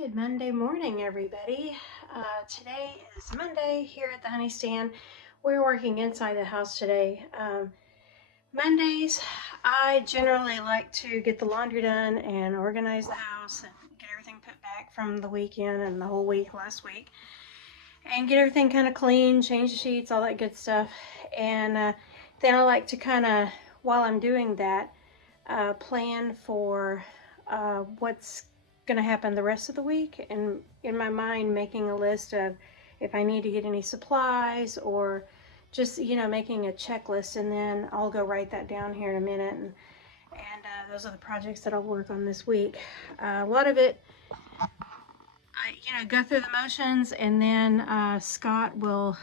Good Monday morning, everybody. Today is Monday here at the Honey Stand. We're working inside the house today. Mondays, I generally like to get the laundry done and organize the house and get everything put back from the weekend and the whole week last week. And get everything kind of clean, change the sheets, all that good stuff. And then I like to kind of, while I'm doing that, plan for what's going to happen the rest of the week, and in my mind making a list of if I need to get any supplies or just making a checklist, and then I'll go write that down here in a minute, and those are the projects that I'll work on this week. A lot of it I go through the motions, and then Scott will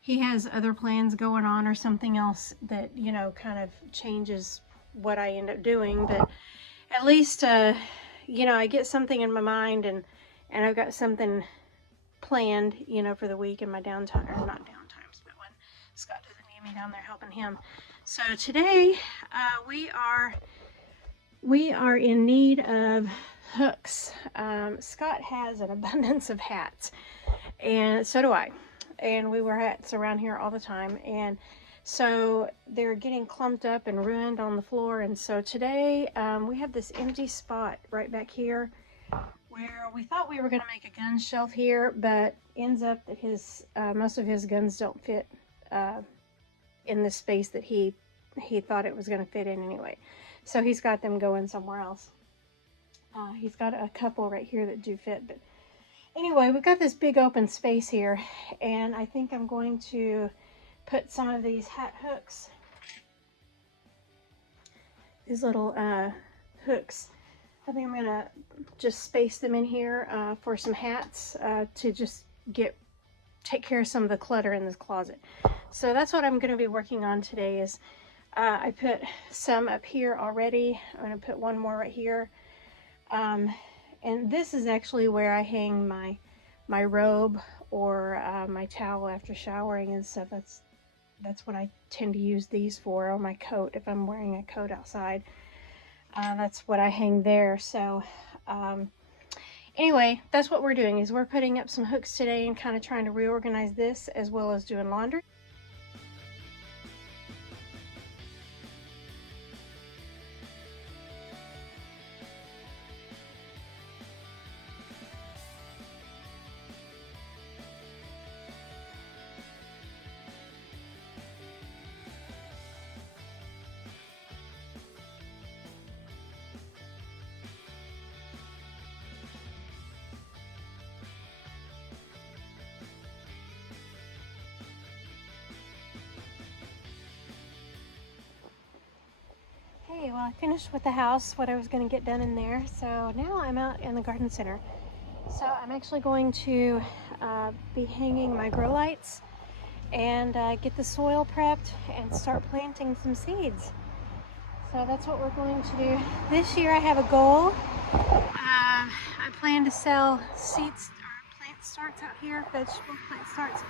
he has other plans going on or something else that kind of changes what I end up doing, but at least I get something in my mind, and I've got something planned for the week in my downtime, or not downtimes, but when Scott doesn't need me down there helping him. So today we are in need of hooks. Scott has an abundance of hats, and so do I, and we wear hats around here all the time, and so they're getting clumped up and ruined on the floor. And so today we have this empty spot right back here where we thought we were going to make a gun shelf here, but ends up that his most of his guns don't fit in the space that he thought it was going to fit in anyway. So he's got them going somewhere else. He's got a couple right here that do fit, but anyway, we've got this big open space here, and I think I'm going to put some of these hat hooks, these little hooks. I think I'm gonna just space them in here for some hats to just take care of some of the clutter in this closet. So that's what I'm gonna be working on today. Is I put some up here already. I'm gonna put one more right here, and this is actually where I hang my robe or my towel after showering and stuff. That's what I tend to use these for, or my coat if I'm wearing a coat outside. That's what I hang there. So anyway, that's what we're doing, is we're putting up some hooks today and kind of trying to reorganize this as well as doing laundry. Okay, well, I finished with the house, what I was going to get done in there. So now I'm out in the garden center. So I'm actually going to be hanging my grow lights and get the soil prepped and start planting some seeds. So that's what we're going to do. This year I have a goal. I plan to sell seeds or plant starts out here, vegetable plant starts.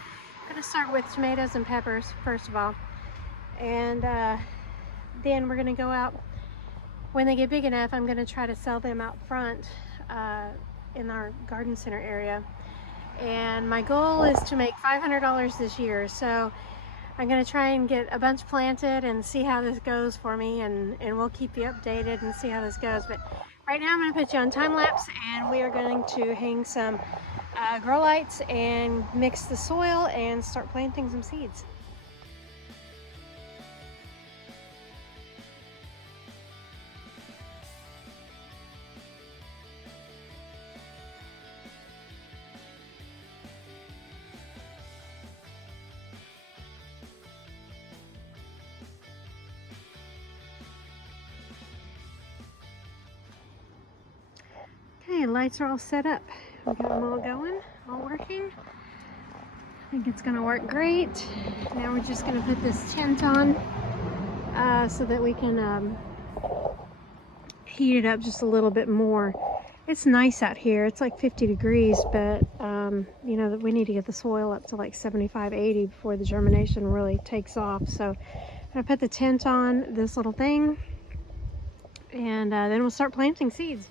I'm going to start with tomatoes and peppers first of all. And then we're going to go out, when they get big enough, I'm going to try to sell them out front in our garden center area. And my goal is to make $500 this year. So I'm going to try and get a bunch planted and see how this goes for me, and we'll keep you updated and see how this goes. But right now I'm going to put you on time lapse, and we are going to hang some grow lights and mix the soil and start planting some seeds. Okay, lights are all set up. We got them all going, all working. I think it's gonna work great. Now we're just gonna put this tent on so that we can heat it up just a little bit more. It's nice out here. It's like 50 degrees, but we need to get the soil up to like 75, 80 before the germination really takes off. So I'm gonna put the tent on this little thing, and then we'll start planting seeds.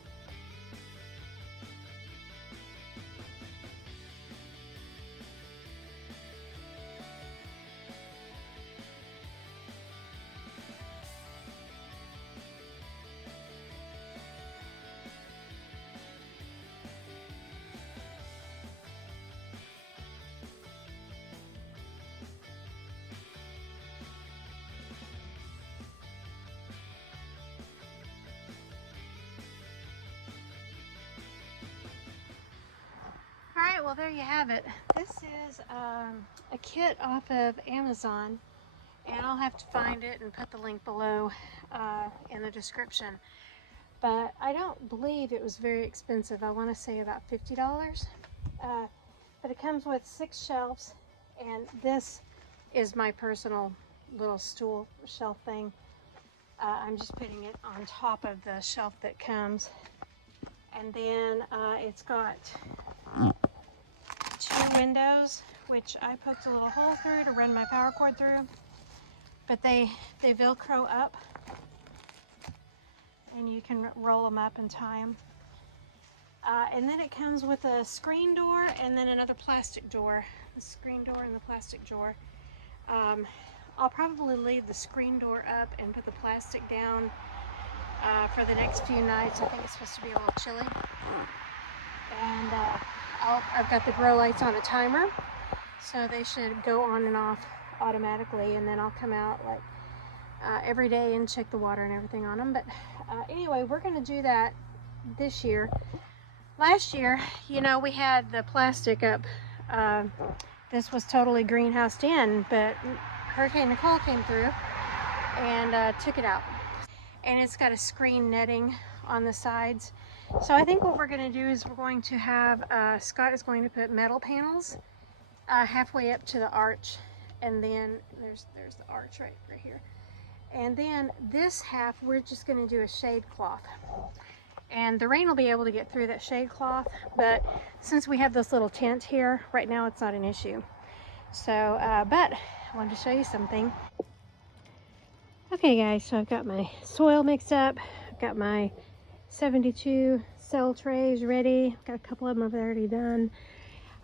right, well there you have it. This is a kit off of Amazon, and I'll have to find it and put the link below in the description. But I don't believe it was very expensive. I want to say about $50. But it comes with 6 shelves, and this is my personal little stool shelf thing. I'm just putting it on top of the shelf that comes. And then it's got 2 windows, which I poked a little hole through to run my power cord through. But they Velcro up, and you can roll them up and tie them. And then it comes with a screen door and then another plastic door. The screen door and the plastic door. I'll probably leave the screen door up and put the plastic down for the next few nights. I think it's supposed to be a little chilly. And I've got the grow lights on a timer, so they should go on and off automatically, and then I'll come out like every day and check the water and everything on them. But anyway, we're going to do that this year. Last year, you know, we had the plastic up. This was totally greenhoused in, but Hurricane Nicole came through and took it out. And it's got a screen netting on the sides. So I think what we're going to do is we're going to have, Scott is going to put metal panels halfway up to the arch. And then there's the arch right here. And then this half, we're just going to do a shade cloth. And the rain will be able to get through that shade cloth, but since we have this little tent here, right now it's not an issue. So, but I wanted to show you something. Okay guys, so I've got my soil mixed up. I've got my 72 cell trays ready. I've got a couple of them I've already done.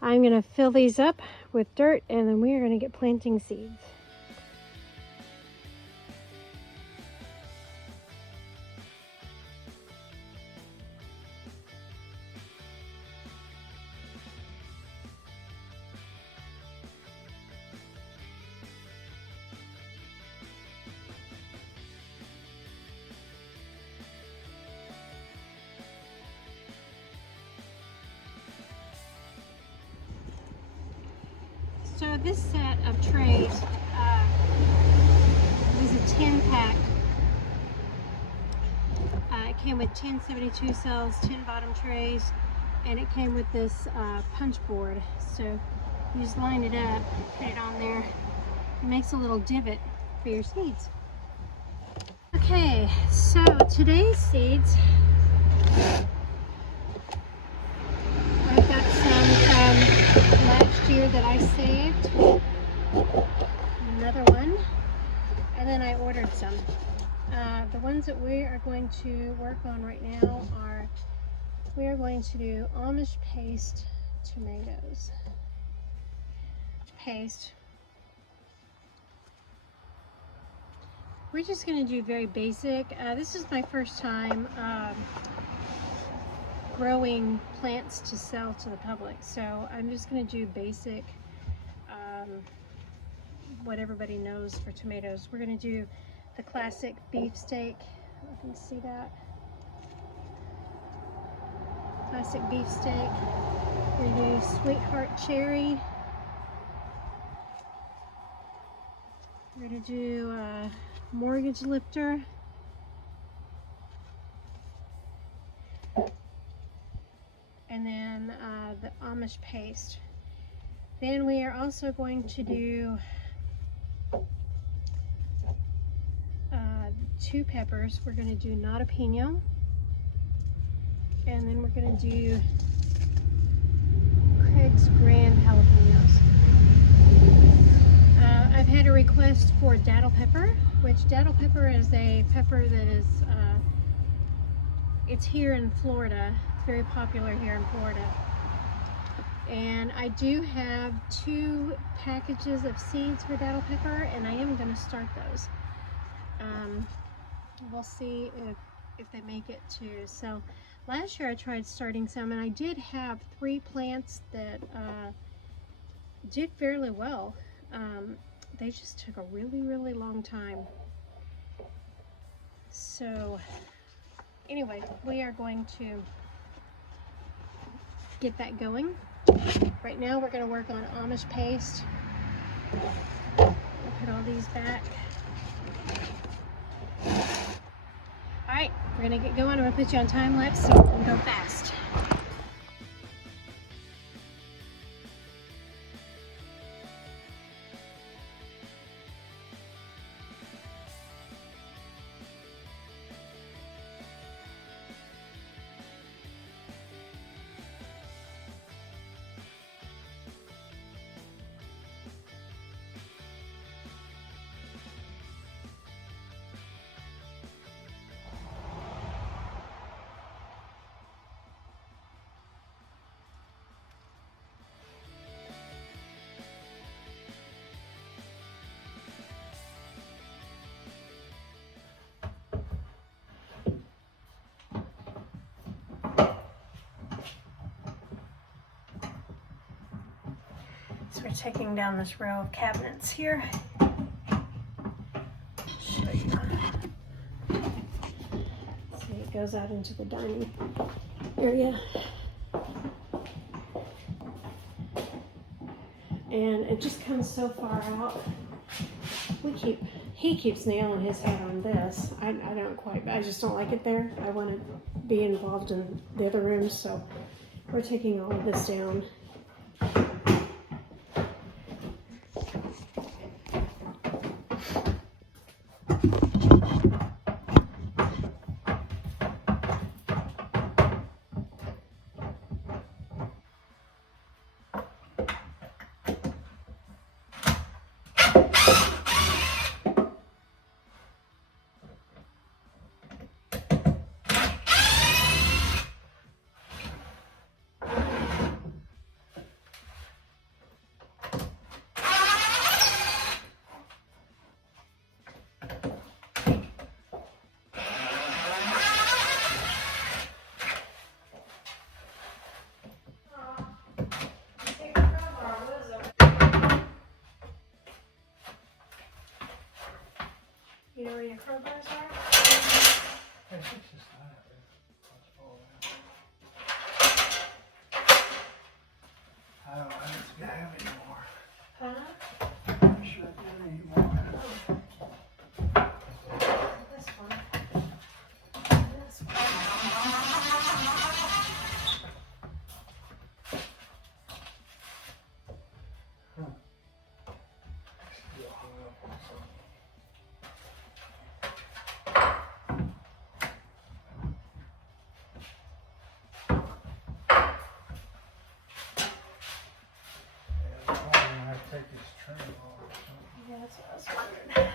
I'm gonna fill these up with dirt, and then we are gonna get planting seeds. So this set of trays was a 10-pack. It came with 10 72 cells, 10 bottom trays, and it came with this punch board. So you just line it up, put it on there. It makes a little divot for your seeds. Okay, so today's seeds, I've got some from last year that I saved, another one, and then I ordered some. The ones that we are going to work on right now are, we are going to do Amish paste tomatoes. Paste. We're just going to do very basic. This is my first time growing plants to sell to the public, so I'm just going to do basic, what everybody knows for tomatoes. We're going to do the classic beefsteak. You can see that. Classic beefsteak. We're going to do Sweetheart Cherry. We're going to do Mortgage Lifter. And then the Amish paste. Then we are also going to do 2 peppers. We're going to do Notapino, and then we're going to do Craig's Grand Jalapenos. I've had a request for datil pepper, which datil pepper is a pepper that is, it's here in Florida. It's very popular here in Florida. And I do have 2 packages of seeds for datil pepper, and I am going to start those. We'll see if they make it to sell. Last year I tried starting some, and I did have 3 plants that did fairly well. They just took a really long time. So anyway, we are going to get that going. Right now we're going to work on Amish paste. I'll put all these back. Alright, we're going to get going. I'm going to put you on time lapse so we can go fast. So we're taking down this row of cabinets here. Show you. See, it goes out into the dining area. And it just comes so far out. He keeps nailing his head on this. I just don't like it there. I want to be involved in the other rooms, so we're taking all of this down. You know where your crowbars are? I don't have any more. Huh? I'm sure I don't anymore. This one. This one. Take this trim off. Yeah, that's what I was wondering.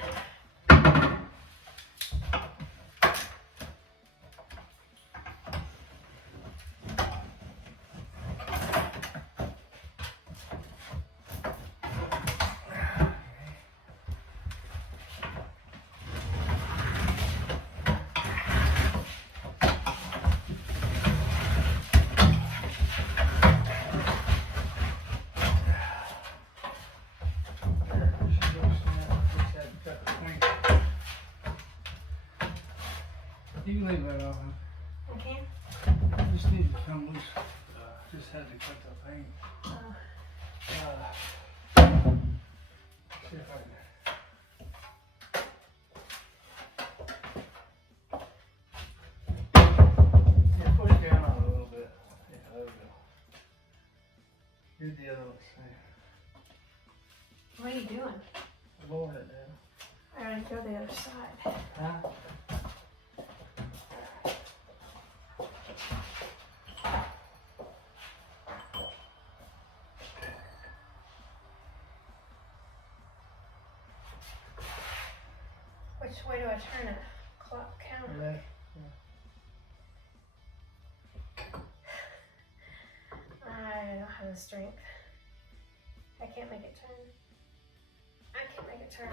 You can leave that off. Okay. Just need to come loose. Just had to cut the paint. See if I can. Yeah, push down on it a little bit. Yeah, there we go. Do the other one. What are you doing? Lower it down. I gotta go the other side. Huh? Which way do I turn it? Clock counter. Left. I don't have the strength. I can't make it turn. I can't make it turn.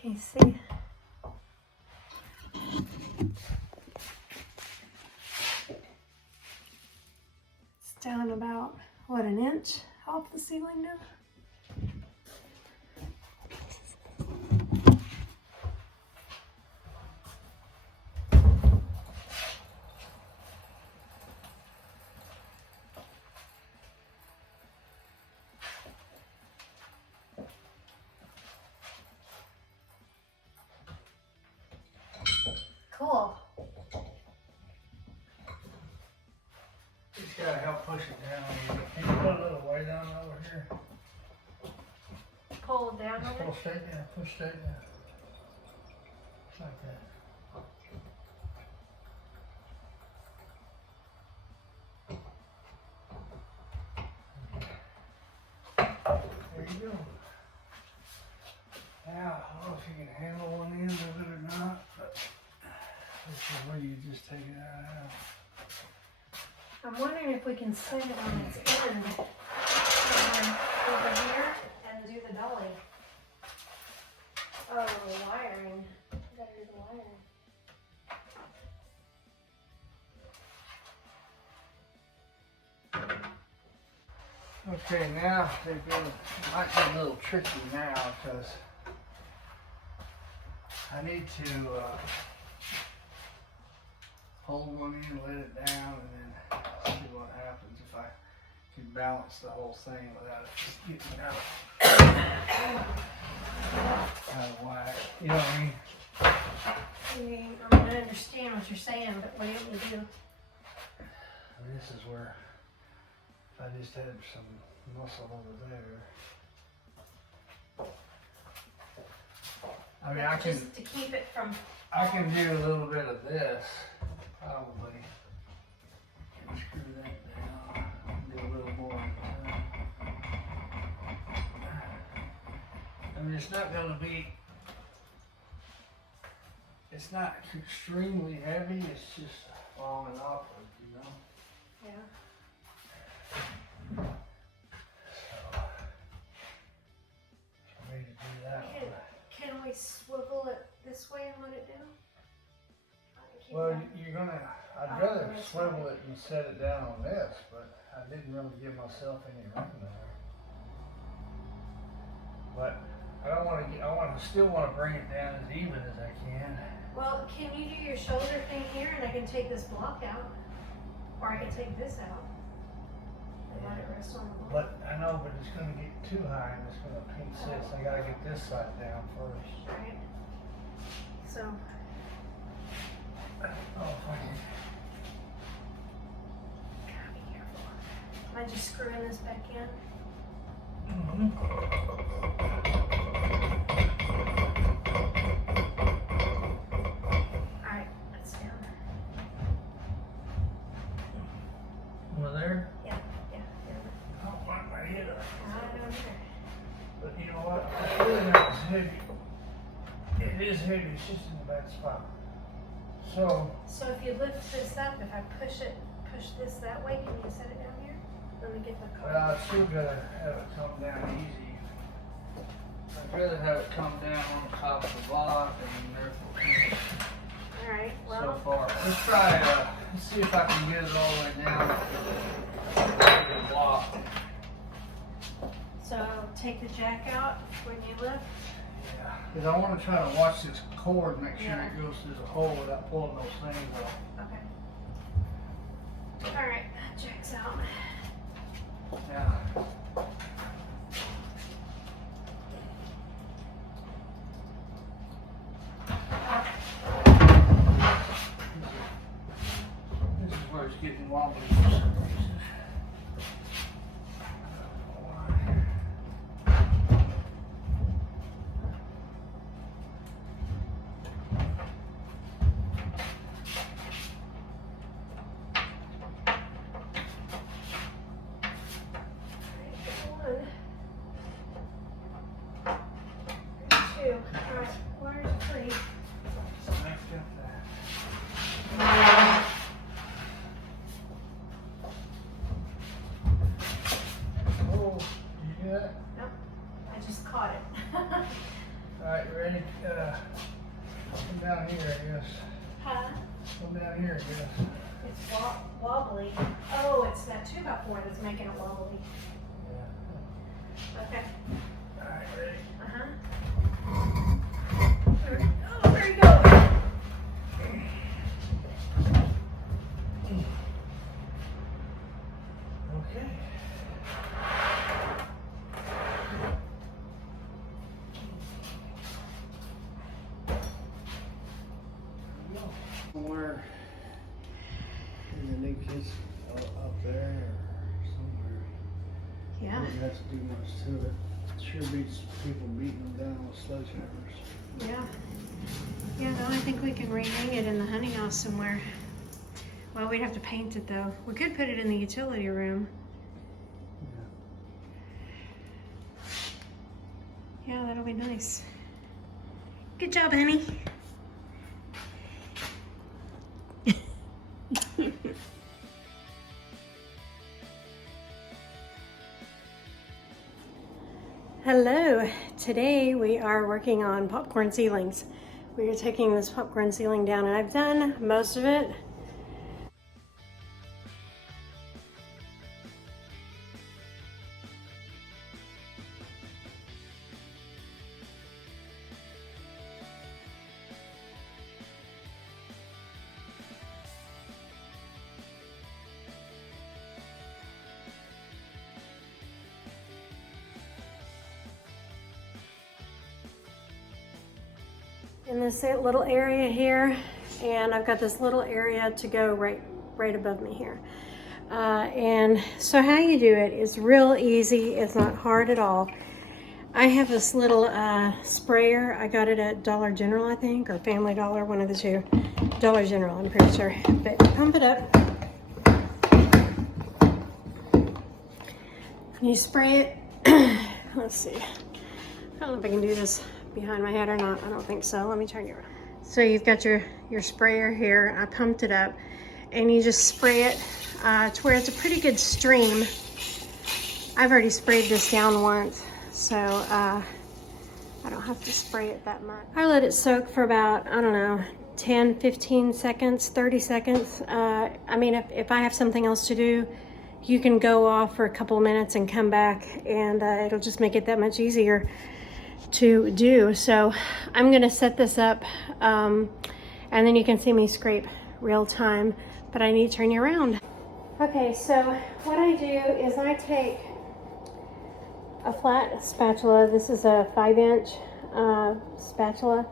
Can you see? It's down about, what, an inch off the ceiling now? Cool. Just gotta help push it down a little bit. Can you put a little weight on over here? Pull it down Just on pull it. straight down, push straight down. Like that. There you go. Now, I don't know if you can handle one end of it or not, but this is where you just take it out. I'm wondering if we can set it on its end over here and do the dolly. Oh, the wiring. Gotta do the wiring. Okay, now might be a little tricky now because I need to hold one end, let it down, and then see what happens if I can balance the whole thing without it just getting out of whack. You know what I mean? I understand what you're saying, but what do you want to do? This is where I just had some muscle over there. I mean, I can Just to keep it from. do a little bit of this, probably. And screw that down. Do a little more. I mean, it's not gonna be. It's not extremely heavy. It's just long and awkward, you know. Yeah. So, for me to do that. Can we swivel it this way and let it down? Keep Well, it you're gonna. I'd rather swivel it and set it down on this, but I didn't really give myself any room there. But I don't want to. Still want to bring it down as even as I can. Well, can you do your shoulder thing here and I can take this block out? Or I can take this out and let it rest on the block. But I know, but it's gonna get too high and it's gonna pinch this. I gotta get this side down first. Right. So, Oh, if I can. gotta be careful. Am I just screwing this back in? Alright, that's down. Over there? Yeah. I don't want my head up. I don't either. But you know what? It's really not as heavy. It is heavy, it's just in a bad spot. So, So if you lift this up, if I push this that way, can you set it down here? Let me get the car. well, I still gotta have it come down easy. I'd rather have it come down on the top of the block and therefore Alright, so well, far. Let's try, let's see if I can get it all the way down to the block. so take the jack out when you lift. Yeah, because I want to try to watch this cord, make sure Yeah. it goes through the hole without pulling those things off. Okay. Alright, jack's out. Yeah. This is where it's getting wobbly for some reason. Alright, wires free. So next up that. Oh, you do that? I just caught it. Alright, you ready? Come down here, I guess. Huh? Come down here, I guess. It's wobbly. Oh, it's that 2x4 that's making it wobbly. Yeah. Okay. Alright, ready? Oh, there you go. Okay. Somewhere in the new kitchen, up there or somewhere. Yeah. Doesn't have to do much to it. Sure beats people beating them down with sledgehammers. Yeah. Yeah, no, I think we can rehang it in the honey house somewhere. Well, we'd have to paint it though. We could put it in the utility room. Yeah, that'll be nice. Good job, honey. Hello. Today we are working on popcorn ceilings. We are taking this popcorn ceiling down and I've done most of it. In this little area here, and I've got this little area to go right above me here. And so how you do it is real easy. It's not hard at all. I have this little sprayer. I got it at Dollar General, I think, or Family Dollar, one of the two. Dollar General, I'm pretty sure. But pump it up. You spray it. Let's see. I don't know if I can do this behind my head or not. I don't think so. Let me turn you around. So you've got your sprayer here. I pumped it up and you just spray it to where it's a pretty good stream. I've already sprayed this down once, so I don't have to spray it that much. I let it soak for about, I don't know, 10, 15 seconds, 30 seconds. I mean, if I have something else to do, you can go off for a couple of minutes and come back, and it'll just make it that much easier to do. So I'm gonna set this up and then you can see me scrape real time, but I need to turn you around. Okay, so what I do is I take a flat spatula. This is a 5-inch spatula,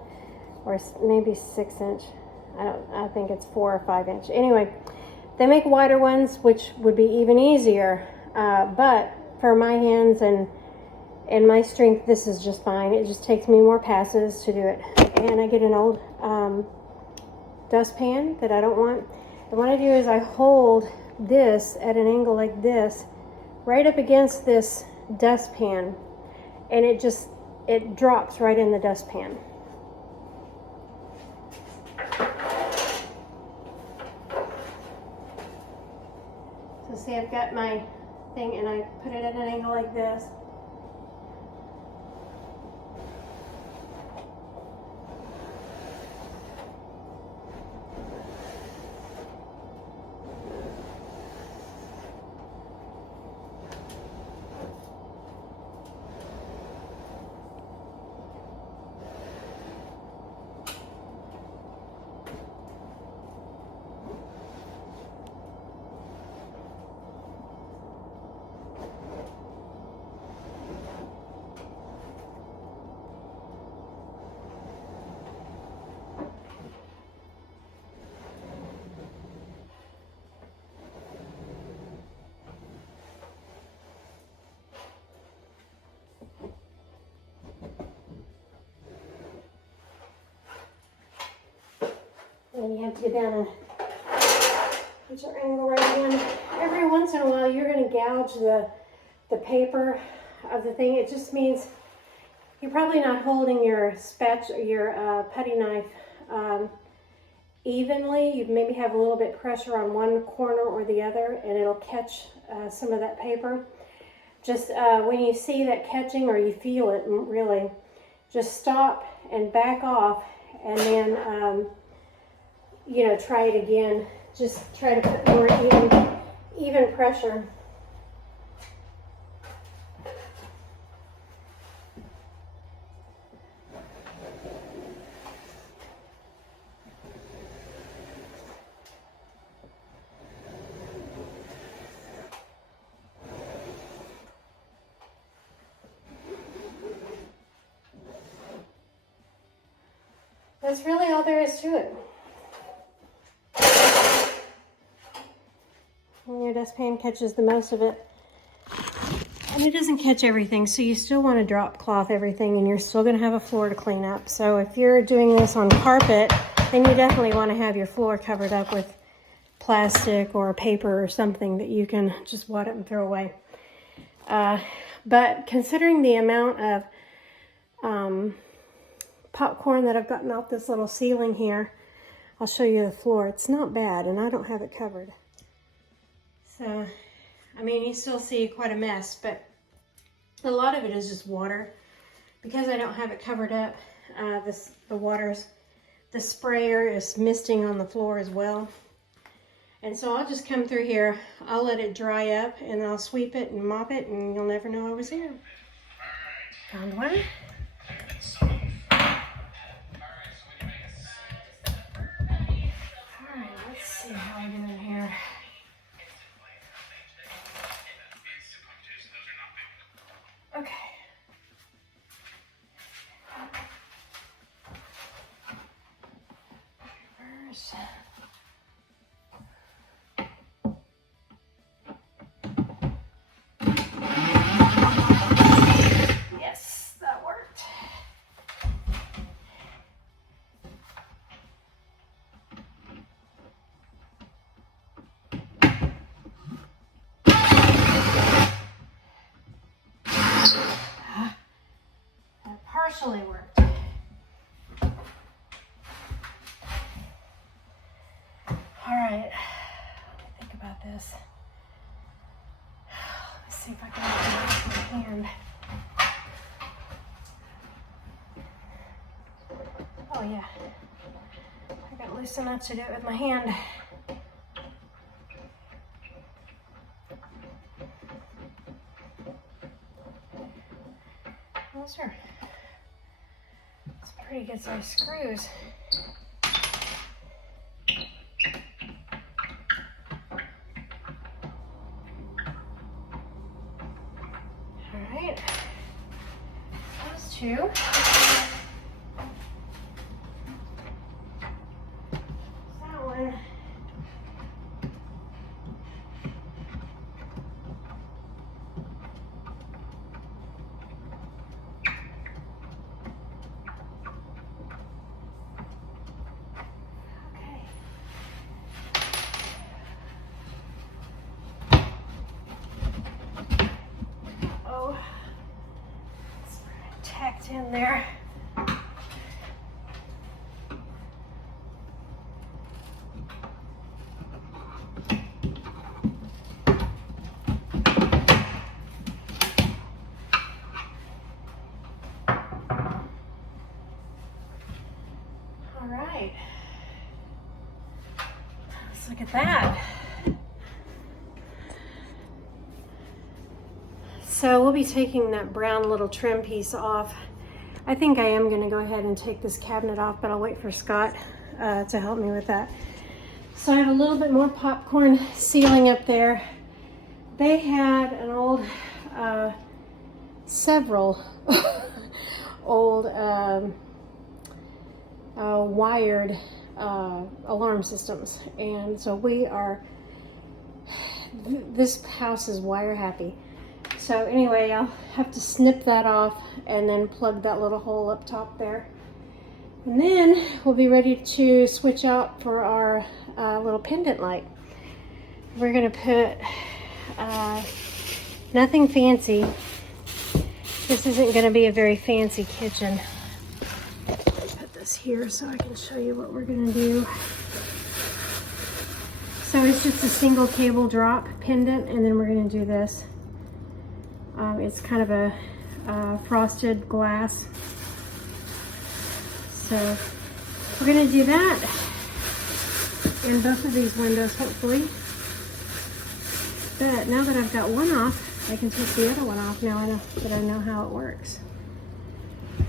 or maybe 6-inch. I think it's 4 or 5-inch. Anyway, they make wider ones, which would be even easier, but for my hands and my strength, this is just fine. It just takes me more passes to do it. And I get an old dustpan that I don't want. And what I do is I hold this at an angle like this, right up against this dustpan, and it drops right in the dustpan. So see, I've got my thing and I put it at an angle like this. And you have to get down and put your angle right in. Every once in a while, you're going to gouge the paper of the thing. It just means you're probably not holding your putty knife evenly. You maybe have a little bit pressure on one corner or the other, and it'll catch some of that paper. Just when you see that catching, or you feel it really, just stop and back off, and then, you know, try it again. Just try to put more even pressure. That's really all there is to it. And your dustpan catches the most of it. And it doesn't catch everything, so you still want to drop cloth everything, and you're still going to have a floor to clean up. So if you're doing this on carpet, then you definitely want to have your floor covered up with plastic or paper or something that you can just wad it and throw away. But considering the amount of popcorn that I've gotten off this little ceiling here, I'll show you the floor. It's not bad, and I don't have it covered. So, I mean, you still see quite a mess, but a lot of it is just water. Because I don't have it covered up, the sprayer is misting on the floor as well. And so I'll just come through here, I'll let it dry up, and I'll sweep it and mop it, and you'll never know I was here. Found one. Alright, let's see how we're doing here. Okay. First. Yes, that worked. That partially worked. All right, let me think about this. Let's see if I can get it with my hand. Oh yeah, I got loose enough to do it with my hand. Those are some pretty good sized screws. Alright, those two. That one. Tacked in there. All right. Let's look at that. So we'll be taking that brown little trim piece off. I think I am going to go ahead and take this cabinet off, but I'll wait for Scott to help me with that. So I have a little bit more popcorn ceiling up there. They had an old, several old wired alarm systems. And so this house is wire happy. So anyway, I'll have to snip that off and then plug that little hole up top there. And then we'll be ready to switch out for our little pendant light. We're gonna put nothing fancy. This isn't gonna be a very fancy kitchen. Put this here so I can show you what we're gonna do. So it's just a single cable drop pendant, and then we're gonna do this. It's kind of a frosted glass So we're gonna do that in both of these windows, hopefully. But now that I've got one off, I can take the other one off now that I know how it works.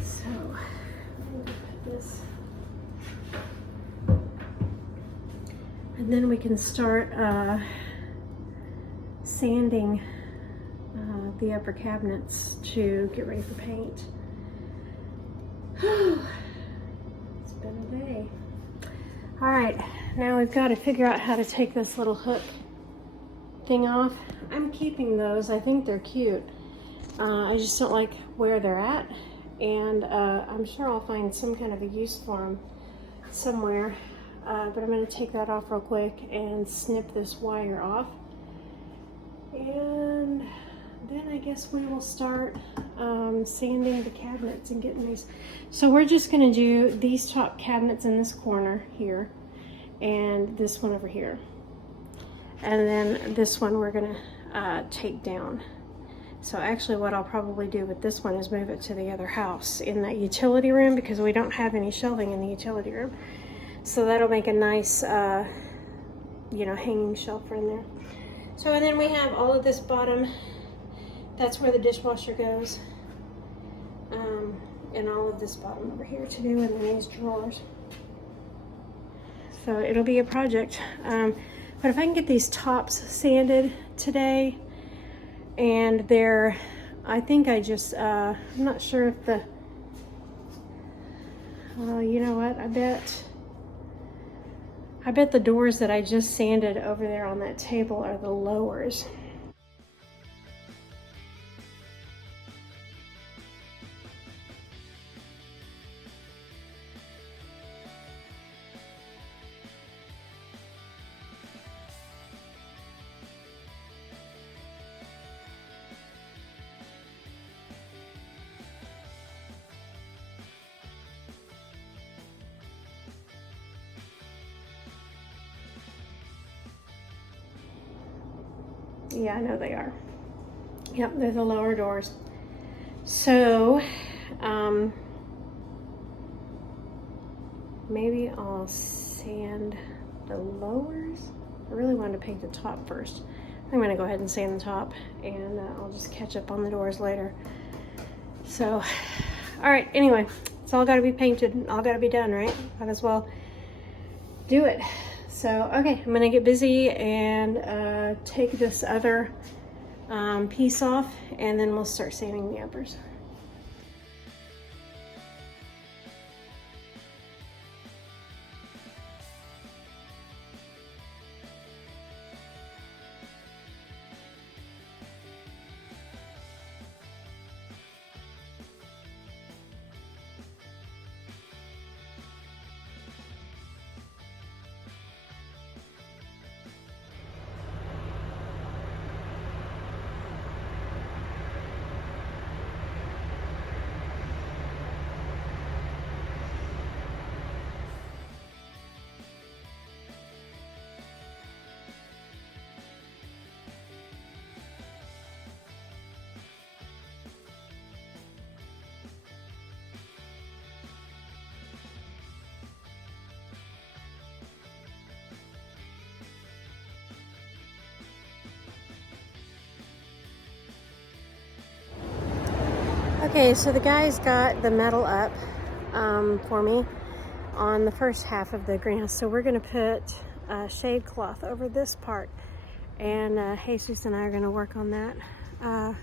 So I'm gonna put this, and then we can start sanding the upper cabinets to get ready for paint. It's been a day. All right, now we've got to figure out how to take this little hook thing off. I'm keeping those. I think they're cute. I just don't like where they're at, and I'm sure I'll find some kind of a use for them somewhere. But I'm going to take that off real quick and snip this wire off, and then I guess we will start sanding the cabinets and getting these. So we're just going to do these top cabinets in this corner here, and this one over here, and then this one we're going to take down. So actually what I'll probably do with this one is move it to the other house in that utility room, because we don't have any shelving in the utility room. So that'll make a nice you know, hanging shelf in there. So, and then we have all of this bottom, that's where the dishwasher goes, and all of this bottom over here to do, and then these drawers. So it'll be a project. But if I can get these tops sanded today, and they're, I think I just, I'm not sure if the, you know what, I bet the doors that I just sanded over there on that table are the lowers. Yeah, I know they are. Yep, they're the lower doors. So, maybe I'll sand the lowers. I really wanted to paint the top first. I'm gonna go ahead and sand the top, and I'll just catch up on the doors later. So, all right, anyway, it's all gotta be painted, all gotta be done, right? Might as well do it. So, okay, I'm gonna get busy and take this other piece off, and then we'll start sanding the uppers. Okay, so the guys got the metal up for me on the first half of the greenhouse. So we're gonna put shade cloth over this part, and Jesus and I are gonna work on that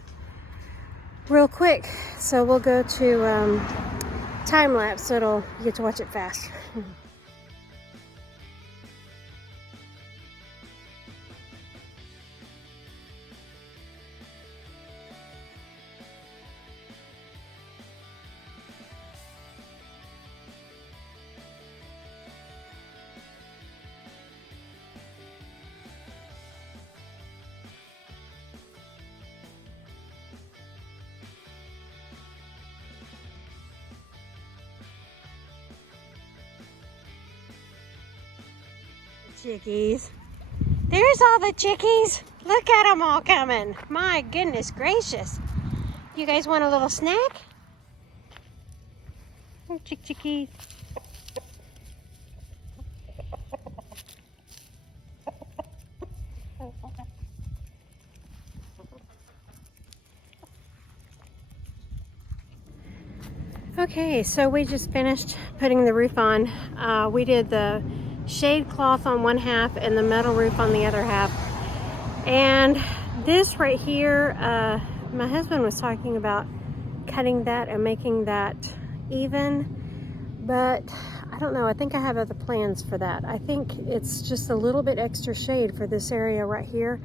real quick. So we'll go to time lapse, so you get to watch it fast. Chickies. There's all the chickies. Look at them all coming. My goodness gracious. You guys want a little snack? Oh, chickies. Okay, so we just finished putting the roof on. We did the shade cloth on one half and the metal roof on the other half. And this right here, my husband was talking about cutting that and making that even, but I don't know. I think I have other plans for that. I think it's just a little bit extra shade for this area right here.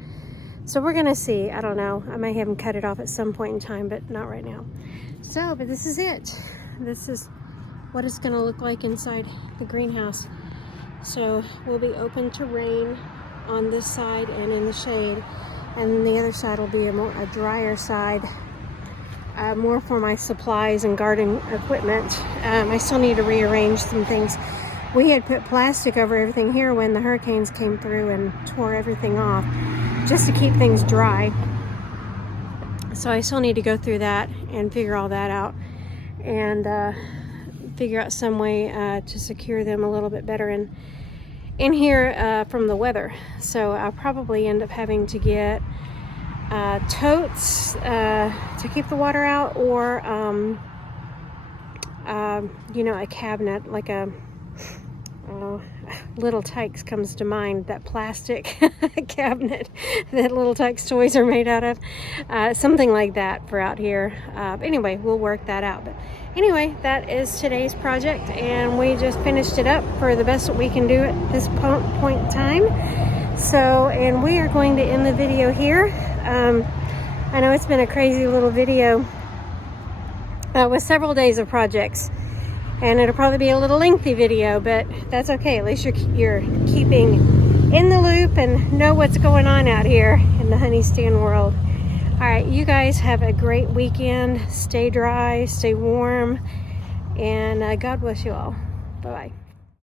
So we're gonna see. I don't know. I may have him cut it off at some point in time, but not right now. So, but this is it. This is what it's gonna look like inside the greenhouse. So we'll be open to rain on this side and in the shade, and the other side will be a drier side, more for my supplies and garden equipment. I still need to rearrange some things. We had put plastic over everything here when the hurricanes came through and tore everything off, just to keep things dry. So I still need to go through that and figure all that out, and figure out some way to secure them a little bit better in here from the weather. So I'll probably end up having to get totes to keep the water out, or you know, a cabinet, like a Little Tikes comes to mind, that plastic cabinet that Little Tikes toys are made out of, something like that for out here. But anyway, we'll work that out. But anyway, that is today's project, and we just finished it up for the best that we can do at this point in time. So, and we are going to end the video here. I know it's been a crazy little video with several days of projects, and it'll probably be a little lengthy video, but that's okay. At least you're keeping in the loop and know what's going on out here in the honey stand world. All right, you guys have a great weekend. Stay dry, stay warm, and God bless you all. Bye-bye.